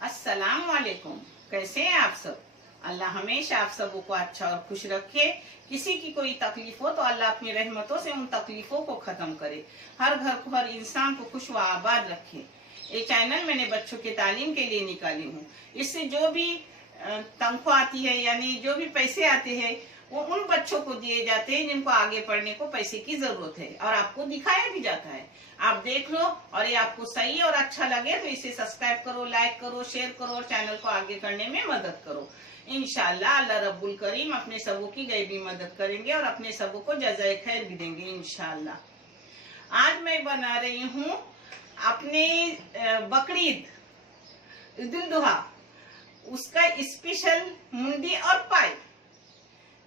अस्सलाम वालेकुम। कैसे हैं आप सब? अल्लाह हमेशा आप सबों को अच्छा और खुश रखे। किसी की कोई तकलीफ हो तो अल्लाह अपनी रहमतों से उन तकलीफों को खत्म करे। हर घर को, हर इंसान को खुश व आबाद रखे। ये चैनल मैंने बच्चों के तालीम के लिए निकाली हूँ। इससे जो भी तनख्वाह आती है, यानी जो भी पैसे आते हैं, वो उन बच्चों को दिए जाते हैं जिनको आगे पढ़ने को पैसे की जरूरत है, और आपको दिखाया भी जाता है। आप देख लो, और ये आपको सही और अच्छा लगे तो इसे सब्सक्राइब करो, लाइक करो, शेयर करो, और चैनल को आगे करने में मदद करो। इंशाल्लाह अल्लाह रब्बुल करीम अपने सबों की गैबी मदद करेंगे और अपने सबों को जज़ाए खैर भी देंगे इंशाल्लाह। आज मैं बना रही हूँ अपने बकरीद, ईद उल जुहा, उसका स्पेशल मुंडी और पाई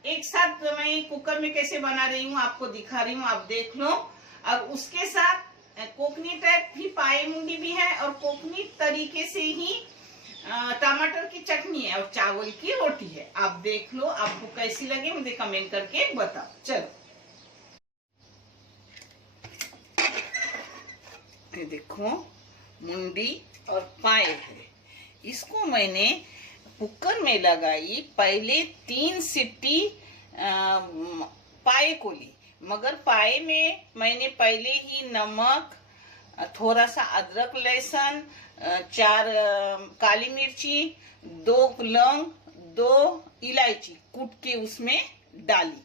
एक साथ मैं कुकर में कैसे बना रही हूँ आपको दिखा रही हूँ, आप देख लो। और उसके साथ कोकनी टाइप भी पाई मुंडी भी है, और कोकनी तरीके से ही टमाटर की चटनी है, और चावल की रोटी है। आप देख लो, आपको कैसी लगे मुझे कमेंट करके बताओ। चलो, ये देखो मुंडी और पाए है। इसको मैंने कुकर में लगाई, पहले 3 सीटी पाए को ली, मगर पाए में मैंने पहले ही नमक, थोड़ा सा अदरक लहसुन, 4 काली मिर्ची, 2 लौंग, 2 इलायची कूट के उसमें डाली,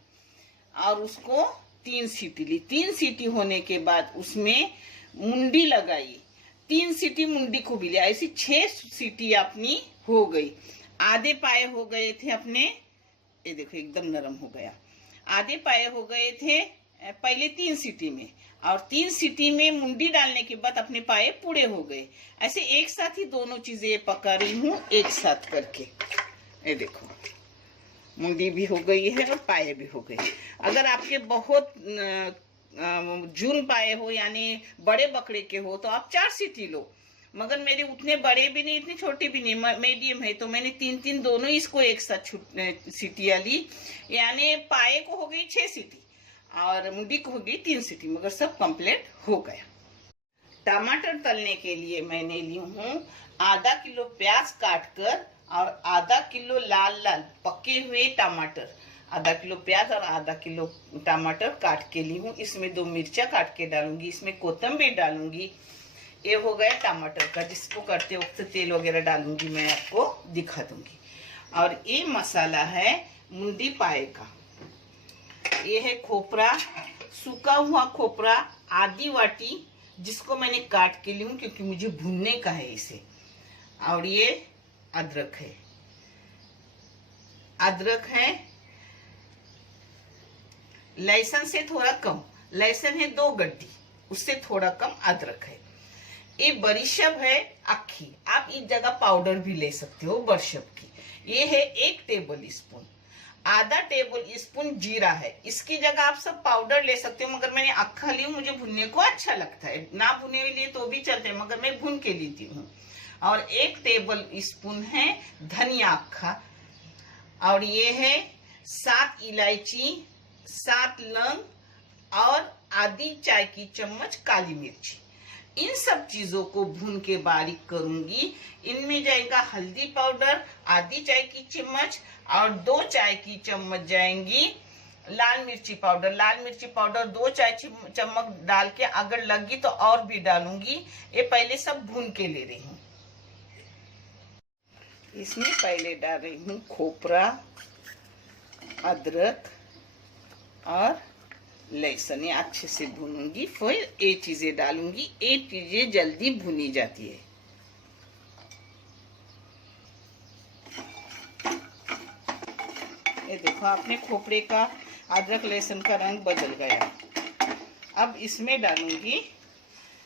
और उसको 3 सीटी ली। 3 सीटी होने के बाद उसमें मुंडी लगाई, 3 सीटी मुंडी को भी लिया, ऐसी 6 सीटी अपनी हो गई। आधे पाए हो गए थे अपने, ये देखो एकदम नरम हो गया। आधे पाए हो गए थे पहले 3 सीटी में, और 3 सीटी में मुंडी डालने के बाद अपने पाए पूरे हो गए। ऐसे एक साथ ही दोनों चीजें पका रही हूँ एक साथ करके। ये देखो मुंडी भी हो गई है और पाए भी हो गए। अगर आपके बहुत जून पाए हो, यानी बड़े बकरे के हो, तो आप 4 सीटी लो, मगर मेरे उतने बड़े भी नहीं, इतने छोटे भी नहीं, मीडियम है, तो मैंने 3 दोनों इसको एक साथ सीटियां ली। यानी पाए को हो गई 6 सीटी और मुंडी को हो गई 3 सीटी, मगर सब कंप्लीट हो गया। टमाटर तलने के लिए मैंने ली हूँ आधा किलो प्याज काट कर, और आधा किलो लाल लाल पके हुए टमाटर। आधा किलो प्याज और आधा किलो टमाटर काट के ली हूँ। इसमें 2 मिर्चा काट के डालूंगी, इसमें कोतंबीर डालूंगी। ये हो गया टमाटर का, जिसको करते वक्त तेल वगैरह डालूंगी, मैं आपको दिखा दूंगी। और ये मसाला है मुंडी पाए का। ये है खोपरा, सूखा हुआ खोपरा आधी वाटी, जिसको मैंने काट के ली हूँ क्योंकि मुझे भूनने का है इसे। और ये अदरक है, अदरक है। लहसुन से थोड़ा कम, लहसुन है 2 गड्डी, उससे थोड़ा कम अदरक है। ये बड़ीशब है अक्खी, आप इस जगह पाउडर भी ले सकते हो बड़ीशब की। ये है 1 टेबल स्पून। आधा टेबल स्पून जीरा है, इसकी जगह आप सब पाउडर ले सकते हो, मगर मैंने अक्खा ली हूँ, मुझे भुनने को अच्छा लगता है। ना भुने हुए लिए तो भी चलते हैं, मगर मैं भुन के लेती हूँ। और 1 टेबल स्पून है धनिया अक्खा, और ये है 7 इलायची, 7 लौंग, और आधी चाय की चम्मच काली मिर्ची। इन सब चीजों को भून के बारीक करूंगी। इनमें जाएगा हल्दी पाउडर आधी चाय की चम्मच, और 2 चाय की चम्मच जाएंगी लाल मिर्ची पाउडर। लाल मिर्ची पाउडर 2 चाय चम्मच डाल के, अगर लगी तो और भी डालूंगी। ये पहले सब भून के ले रही हूँ। इसमें पहले डाल रही हूँ खोपरा, अदरक और लहसुन, ये अच्छे से भूनूंगी, फिर ये चीजें डालूंगी। ये चीजें जल्दी भुनी जाती है। ये देखो आपने खोपरे का, अदरक लहसुन का रंग बदल गया। अब इसमें डालूंगी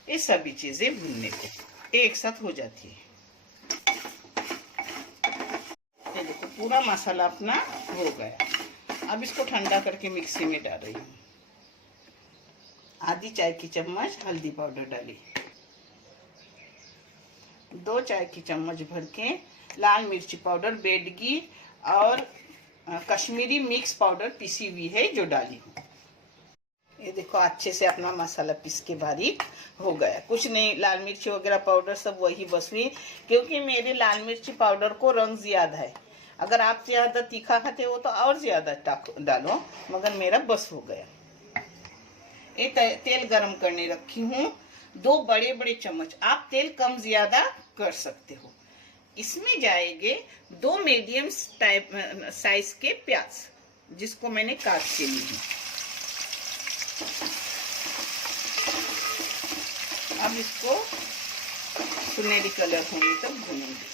ये सभी चीजें भुनने को, एक साथ हो जाती है। ये देखो पूरा मसाला अपना हो गया। अब इसको ठंडा करके मिक्सी में डाल रही हूँ। आधी चाय की चम्मच हल्दी पाउडर डाली, 2 चाय की चम्मच भर के लाल मिर्ची पाउडर, बेडगी और कश्मीरी मिक्स पाउडर पीसी हुई है जो डाली हूँ। ये देखो अच्छे से अपना मसाला पीस के बारीक हो गया। कुछ नहीं, लाल मिर्ची वगैरह पाउडर सब वही बस हुई, क्योंकि मेरे लाल मिर्ची पाउडर को रंग ज्यादा है। अगर आप ज्यादा तीखा खाते हो तो और ज्यादा डालो, मगर मेरा बस हो गया। ये तेल गरम करने रखी हूँ, 2 बड़े बड़े चम्मच। आप तेल कम ज्यादा कर सकते हो। इसमें जाएंगे 2 मीडियम टाइप साइज के प्याज, जिसको मैंने काट के ली है। अब इसको सुनहरी कलर होने तक भूनेंगे।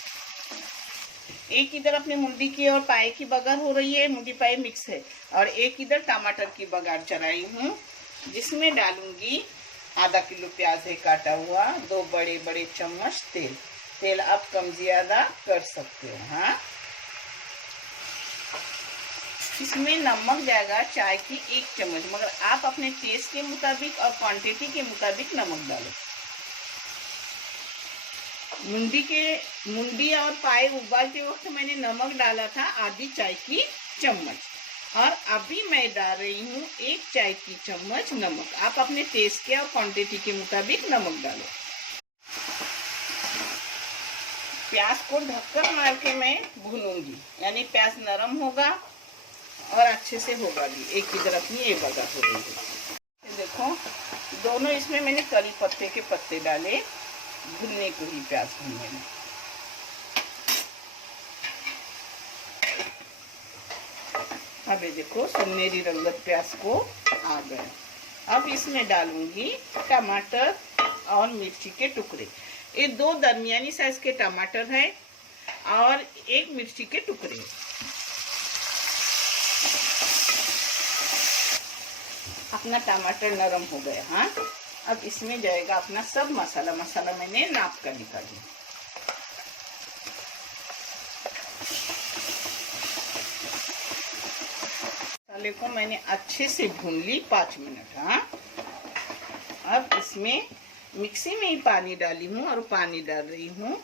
एक इधर अपने मुंडी की और पाए की बघार हो रही है, मुंडी पाए मिक्स है, और एक इधर टमाटर की बघार चढ़ाई हूँ, जिसमें डालूंगी आधा किलो प्याज है काटा हुआ, 2 बड़े बड़े चम्मच तेल। तेल आप कम ज्यादा कर सकते हो। हाँ, इसमें नमक जाएगा चाय की 1 चम्मच, मगर आप अपने टेस्ट के मुताबिक और क्वांटिटी के मुताबिक नमक डालो। मुंडी और पाए उबालते वक्त मैंने नमक डाला था आधी चाय की चम्मच, और अभी मैं डाल रही हूँ 1 चाय की चम्मच नमक। आप अपने टेस्ट के और क्वांटिटी के मुताबिक नमक डालो। प्याज को ढक्कन मार के मैं भूनूंगी, यानी प्याज नरम होगा और अच्छे से होगा भी। एक की तरफ नहीं, ये बघार हो रही है। देखो, दोनों इसमें मैंने करी पत्ते के पत्ते डाले, भूनने को ही, प्याज भूनने में। अब ये देखो सुनहरी रंगत प्याज को आ गया। अब इसमें डालूंगी टमाटर और मिर्ची के टुकड़े। ये 2 दरमियानी साइज के टमाटर है और 1 मिर्ची के टुकड़े। अपना टमाटर नरम हो गया। हाँ, अब इसमें जाएगा अपना सब मसाला। मसाला मैंने नाप कर निकाली। मसाले को मैंने अच्छे से भून ली 5 मिनट। हाँ, अब इसमें मिक्सी में ही पानी डाली हूँ और पानी डाल रही हूँ।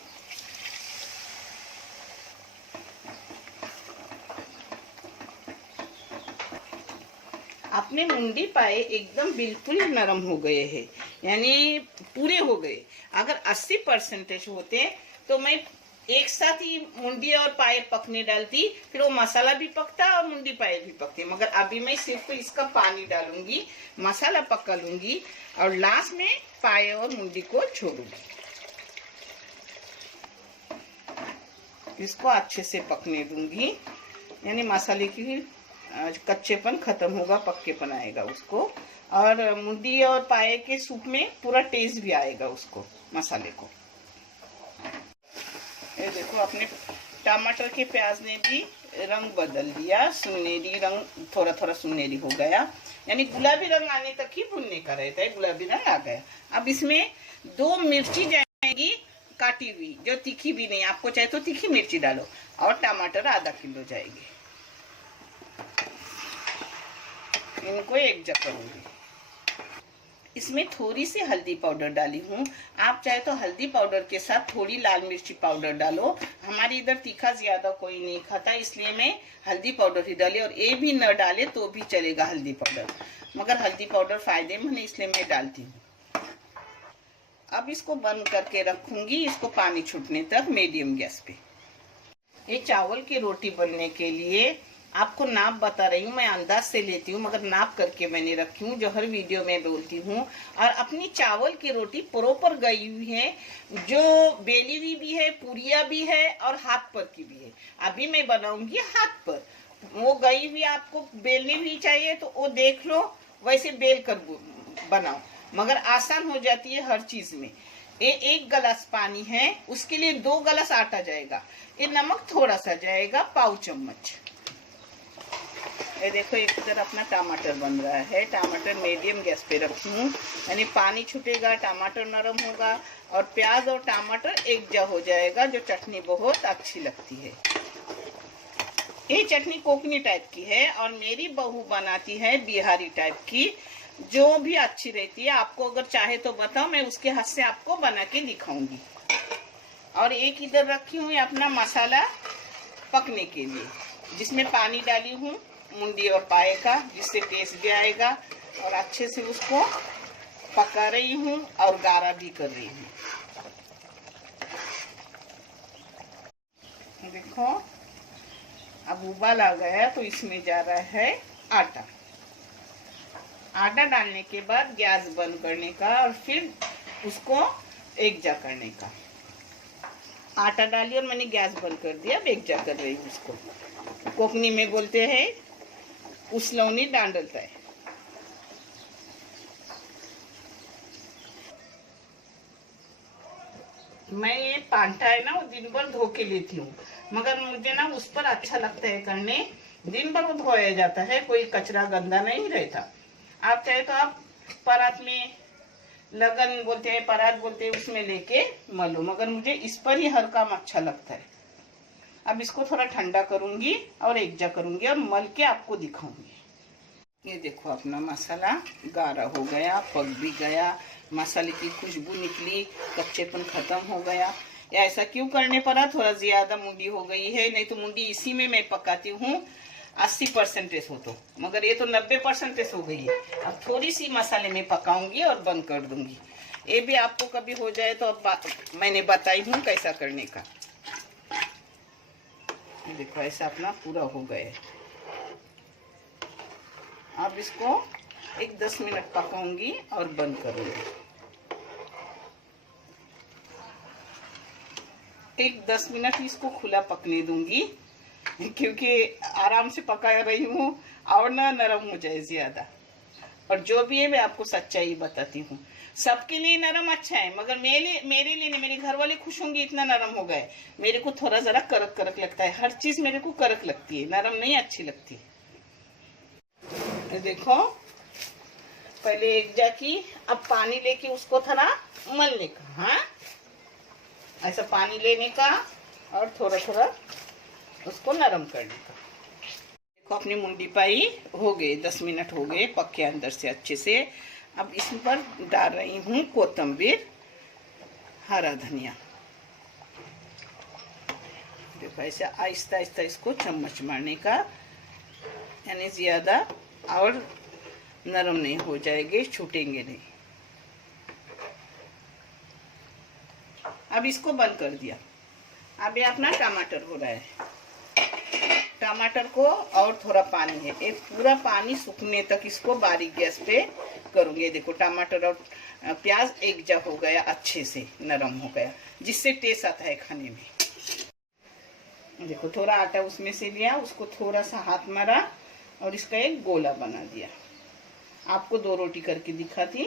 अपने मुंडी पाए एकदम बिल्कुल नरम हो गए हैं, यानी पूरे हो गए। अगर 80% होते तो मैं एक साथ ही मुंडी और पाए पकने डालती, फिर वो मसाला भी पकता और मुंडी पाए भी पकते। मगर अभी मैं सिर्फ इसका पानी डालूंगी, मसाला पका लूंगी और लास्ट में पाए और मुंडी को छोड़ूंगी। इसको अच्छे से पकने दूंगी, यानी मसाले की कच्चेपन खत्म होगा, पक्केपन आएगा उसको, और मुंडी और पाए के सूप में पूरा टेस्ट भी आएगा उसको, मसाले को। ये देखो, अपने टमाटर के प्याज ने भी रंग बदल दिया, सुनहरी रंग, थोड़ा थोड़ा सुनहरी हो गया, यानी गुलाबी रंग आने तक ही भुनने का रहता है। गुलाबी रंग आ गया। अब इसमें 2 मिर्ची जाएगी काटी हुई, जो तीखी भी नहीं, आपको चाहे तो तीखी मिर्ची डालो, और टमाटर आधा किलो जाएगी। इनको एक जगह करूंगी। इसमें थोड़ी सी हल्दी पाउडर डाली हूँ। आप चाहे तो हल्दी पाउडर के साथ थोड़ी लाल मिर्ची पाउडर डालो। हमारे इधर तीखा ज्यादा कोई नहीं खाता, इसलिए मैं हल्दी पाउडर ही डाली, और ये भी न डाले तो भी चलेगा हल्दी पाउडर, मगर हल्दी पाउडर फायदेमंद है इसलिए मैं डालती हूँ। अब इसको बंद करके रखूंगी, इसको पानी छूटने तक मीडियम गैस पे। ये चावल की रोटी बनने के लिए आपको नाप बता रही हूँ, मैं अंदाज से लेती हूँ, मगर नाप करके मैंने रखी हूँ, जो हर वीडियो में बोलती हूँ। और अपनी चावल की रोटी प्रॉपर गई हुई है, जो बेली हुई भी है, पुरिया भी है, और हाथ पर की भी है। अभी मैं बनाऊंगी हाथ पर। वो गई हुई आपको बेलनी हुई चाहिए तो वो देख लो, वैसे बेल कर बनाओ, मगर आसान हो जाती है हर चीज में। ये 1 गिलास पानी है, उसके लिए 2 गिलास आटा जाएगा। ये नमक थोड़ा सा जाएगा, पाव चम्मच। ये देखो, एक तरफ अपना टमाटर बन रहा है। टमाटर मीडियम गैस पे रखी हूँ, यानी पानी छूटेगा, टमाटर नरम होगा और प्याज और टमाटर एक जगह हो जाएगा, जो चटनी बहुत अच्छी लगती है। ये चटनी कोकनी टाइप की है और मेरी बहू बनाती है बिहारी टाइप की, जो भी अच्छी रहती है। आपको अगर चाहे तो बताओ, मैं उसके हाथ से आपको बना के दिखाऊंगी। और एक इधर रखी हूँ अपना मसाला पकने के लिए, जिसमें पानी डाली हूँ मुंडी और पाए का, जिससे टेस्ट भी आएगा। और अच्छे से उसको पका रही हूँ और गाढ़ा भी कर रही हूँ। देखो अब उबाल आ गया तो इसमें जा रहा है आटा। आटा डालने के बाद गैस बंद करने का और फिर उसको एक जा करने का। आटा डाली और मैंने गैस बंद कर दिया। अब एक जा कर रही हूँ उसको। कोकनी में बोलते हैं उसलौनी डांडलता है। मैं ये पांठा है ना वो दिन भर धो के लेती हूँ, मगर मुझे ना उस पर अच्छा लगता है करने। दिन भर वो धोया जाता है, कोई कचरा गंदा नहीं रहता। आप चाहे तो आप परात में, लगन बोलते हैं, परात बोलते हैं, उसमें लेके मलो, मगर मुझे इस पर ही हर काम अच्छा लगता है। अब इसको थोड़ा ठंडा करूंगी और एक जा करूंगी और मल के आपको दिखाऊंगी। ये देखो अपना मसाला गाढ़ा हो गया, पक भी गया, मसाले की खुशबू निकली, कच्चेपन खत्म हो गया। ऐसा क्यों करने पड़ा, थोड़ा ज्यादा मुंडी हो गई है, नहीं तो मुंडी इसी में मैं पकाती हूँ 80% हो तो, मगर ये तो 90% हो गई है। अब थोड़ी सी मसाले में पकाऊंगी और बंद कर दूंगी। ये भी आपको कभी हो जाए तो अब मैंने बताई हूँ कैसा करने का। देखो ऐसा अपना पूरा हो गया। अब इसको एक 10 मिनट पकाऊंगी और बंद करूंगी। एक 10 मिनट इसको खुला पकने दूंगी, क्योंकि आराम से पका रही हूँ और ना नरम हो जाए ज्यादा। और जो भी है मैं आपको सच्चाई बताती हूँ। सबके लिए नरम अच्छा है, मगर मेरे लिए नहीं, मेरे घर वाले खुश होंगे इतना नरम हो गए। मेरे को थोड़ा जरा करक करक लगता है, हर चीज मेरे को करक लगती है, नरम नहीं अच्छी लगती। देखो पहले एक जाकी, अब पानी लेके उसको थोड़ा मलने का। हाँ, ऐसा पानी लेने का और थोड़ा थोड़ा उसको नरम करने का। देखो अपनी मुंडी पाई हो गए, 10 मिनट हो गए, पके अंदर से अच्छे से। अब इस पर डाल रही हूँ कोतंबीर, हरा धनिया। देखो ऐसे आहिस्ता आहिस्ता इसको चम्मच मारने का, यानी ज्यादा और नरम नहीं हो जाएंगे, छूटेंगे नहीं। अब इसको बंद कर दिया। अब ये अपना टमाटर हो रहा है। टमाटर को और थोड़ा पानी है, एक पूरा पानी सूखने तक इसको बारीक गैस पे करूंगी। देखो टमाटर और प्याज एक जा हो गया, अच्छे से नरम हो गया, जिससे टेस्ट आता है खाने में। देखो थोड़ा आटा उसमें से लिया, उसको थोड़ा सा हाथ मारा और इसका एक गोला बना दिया। आपको 2 रोटी करके दिखाती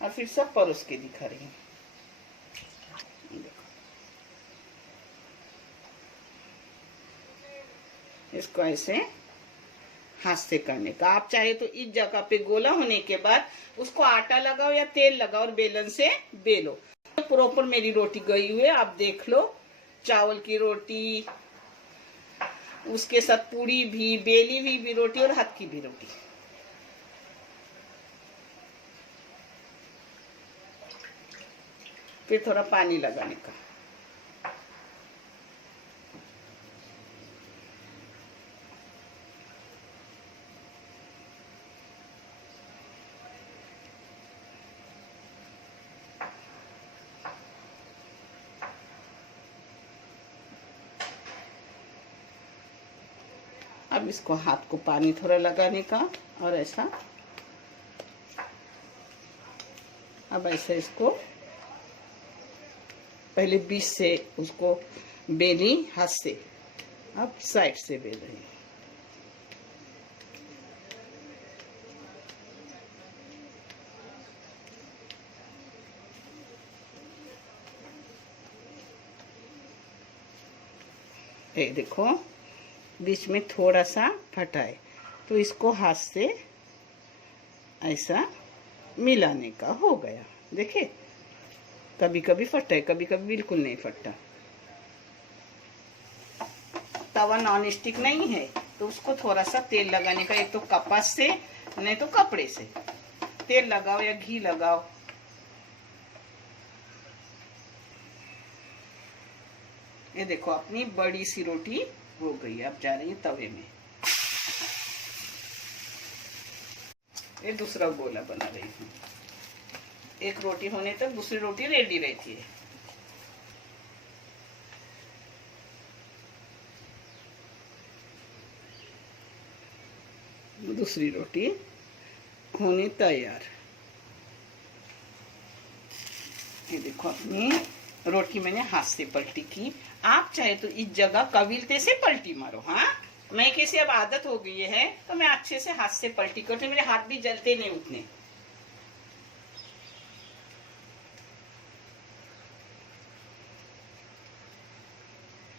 और फिर सब परोस के दिखा रही हूँ। इसको ऐसे हाथ से करने का। आप चाहे तो इस जगह पे गोला होने के बाद उसको आटा लगाओ या तेल लगाओ और बेलन से बेलो। प्रॉपर मेरी रोटी गई हुई है, आप देख लो। चावल की रोटी, उसके साथ पूरी भी, बेली हुई भी रोटी और हाथ की भी रोटी। फिर थोड़ा पानी लगाने का। अब इसको हाथ को पानी थोड़ा लगाने का और ऐसा, अब ऐसे इसको पहले बीच से उसको बेली हाथ से, अब साइड से बेल रही हूँ। ये देखो बीच में थोड़ा सा फटा है, तो इसको हाथ से ऐसा मिलाने का हो गया। देखिए कभी कभी फटता है, कभी कभी बिल्कुल नहीं फटता। तवा नॉन स्टिक नहीं है तो उसको थोड़ा सा तेल लगाने का, एक तो कपास से नहीं तो कपड़े से तेल लगाओ या घी लगाओ। ये देखो अपनी बड़ी सी रोटी हो गई। अब जा रही है तवे में। ये दूसरा गोला बना रही हूँ। एक रोटी होने तक दूसरी रोटी रेडी रहती है। दूसरी रोटी होने तैयार। ये देखो अपनी रोटी मैंने हाथ से पलटी की। आप चाहे तो इस जगह कविलते से पलटी मारो। हाँ, मैं कैसे अब आदत हो गई है तो मैं अच्छे से हाथ से पलटी करती हूँ, मेरे हाथ भी जलते नहीं उतने।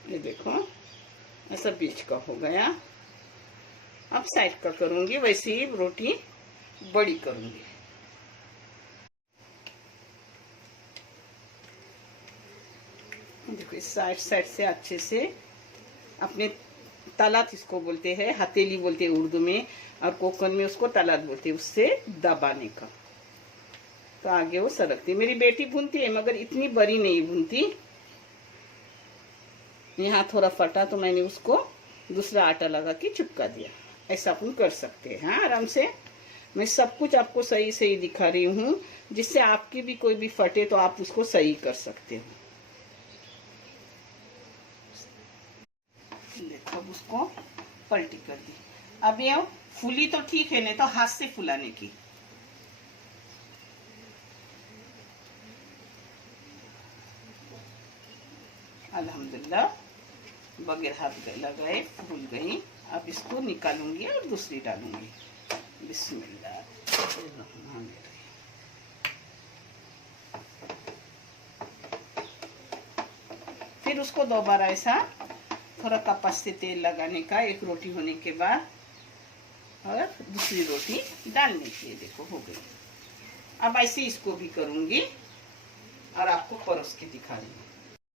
ये देखो ऐसा बीच का हो गया। अब साइड का करूंगी, वैसे ही रोटी बड़ी करूंगी। देखो इस साइड से अच्छे से अपने तलात इसको बोलते हैं, हथेली बोलते हैं उर्दू में, और कोकण में उसको तलात बोलते हैं, उससे दबाने का। तो आगे वो सरकती। मेरी बेटी भूनती है मगर इतनी बड़ी नहीं भूनती। यहाँ थोड़ा फटा तो मैंने उसको दूसरा आटा लगा के चिपका दिया। ऐसा अपन कर सकते हैं। हाँ, आराम से। मैं सब कुछ आपको सही सही दिखा रही हूँ, जिससे आपकी भी कोई भी फटे तो आप उसको सही कर सकते हो। देखो अब उसको पलटी कर दी। अब ये फूली तो ठीक है, नहीं तो हाथ से फुलाने की। अल्हम्दुलिल्लाह बगैर हाथ लगाए फूल गई। अब इसको निकालूंगी और दूसरी डालूंगी। बिस्मिल्लाह। फिर उसको दोबारा ऐसा थोड़ा कपास से तेल लगाने का, एक रोटी होने के बाद, और दूसरी रोटी डालने की। देखो हो गई। अब ऐसे इसको भी करूंगी और आपको परोस के दिखा रही हूँ।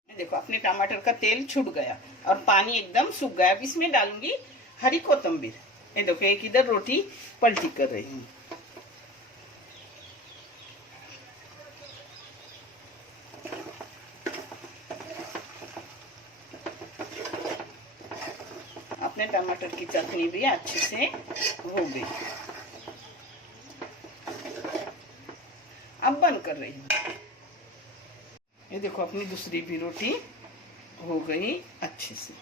देखो अपने टमाटर का तेल छूट गया और पानी एकदम सूख गया। अब इसमें डालूंगी हरी कोतंबीर। ये देखो एक इधर रोटी पलटी कर रही हूँ। अपने टमाटर की चटनी भी अच्छे से हो गई। अब बंद कर रही हूँ। ये देखो अपनी दूसरी भी रोटी हो गई अच्छे से।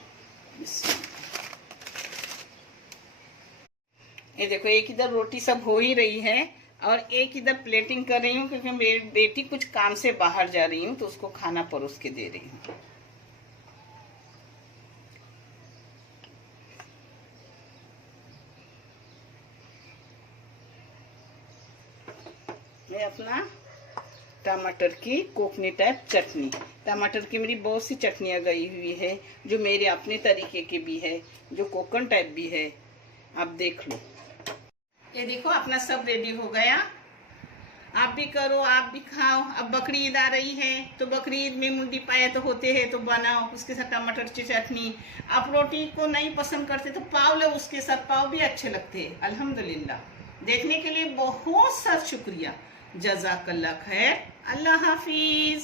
ये देखो एक इधर रोटी सब हो ही रही है और एक इधर प्लेटिंग कर रही हूँ, क्योंकि मेरी बेटी कुछ काम से बाहर जा रही हूँ तो उसको खाना परोस के दे रही हूँ। मैं अपना टमाटर की कोकनी टाइप चटनी, टमाटर की मेरी बहुत सी चटनियाँ गई हुई है, जो मेरे अपने तरीके की भी है, जो कोकन टाइप भी है। आप देख लो। ये देखो अपना सब रेडी हो गया। आप भी करो, आप भी खाओ। अब बकरी ईद आ रही है तो बकरी ईद में मुंडी पाए तो होते हैं, तो बनाओ उसके साथ टमाटर की चटनी। आप रोटी को नहीं पसंद करते तो पाव लो, उसके साथ पाव भी अच्छे लगते हैं। अल्हम्दुलिल्लाह। देखने के लिए बहुत सा शुक्रिया। जज़ाकल्लाह खैर। अल्लाह हाफिज।